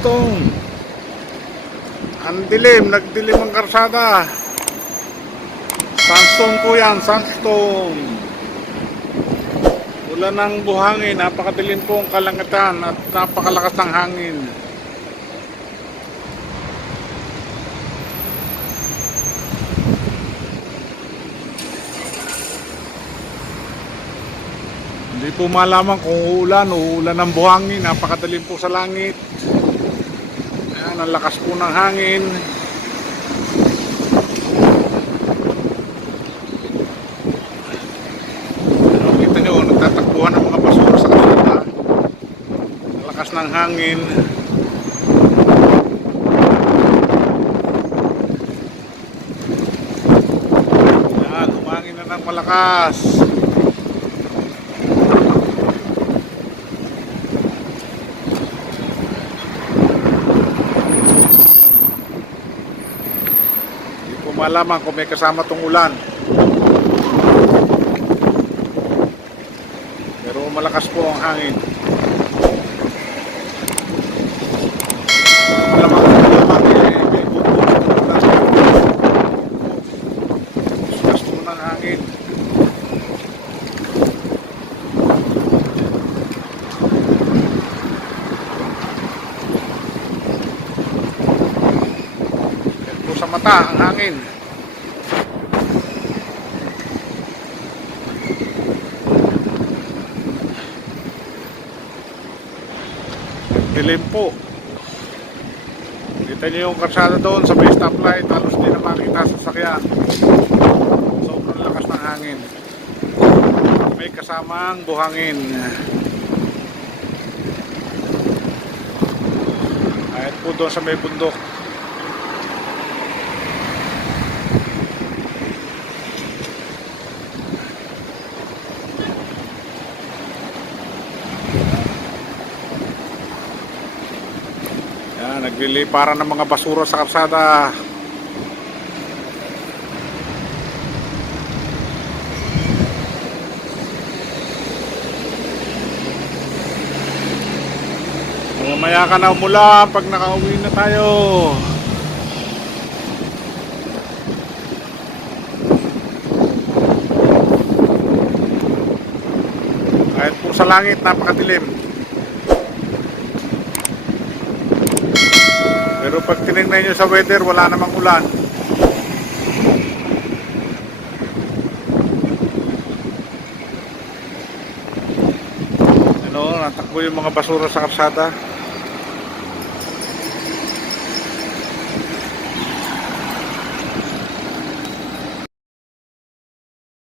sandstone. Ang dilim, nagdilim ang karsada. Sandstone po yan, sandstone. Ulan ng buhangin, napakadilim po ang kalangitan at napakalakas ng hangin. Hindi po malaman kung uulan o uulan ng buhangin, napakadilim po sa langit. Ayan, ang lakas po ng hangin. Kita nyo, nagtatakbuhan ng mga basura sa kalsada. Lakas ng hangin. Ayan, humangin na ng malakas. Malaman kung may kasama tong ulan, pero malakas po ang hangin. Malakas po ng hangin. Yan po sa mata ang hangin. Dilim po. Kita nyo yung karsada doon sa may stoplight, halos di na makita sa sakyan. Sobrang lakas ng hangin. May kasamang buhangin. Kahit po doon sa may bundok. Yan, nagliliparan ng mga basura sa kalsada. Mamaya ka na umulan pag nakauwi na tayo. Kahit po sa langit, napakadilim. Pero pag tinignan nyo sa weather, wala namang ulan. Ano, natakbo yung mga basura sa kalsada.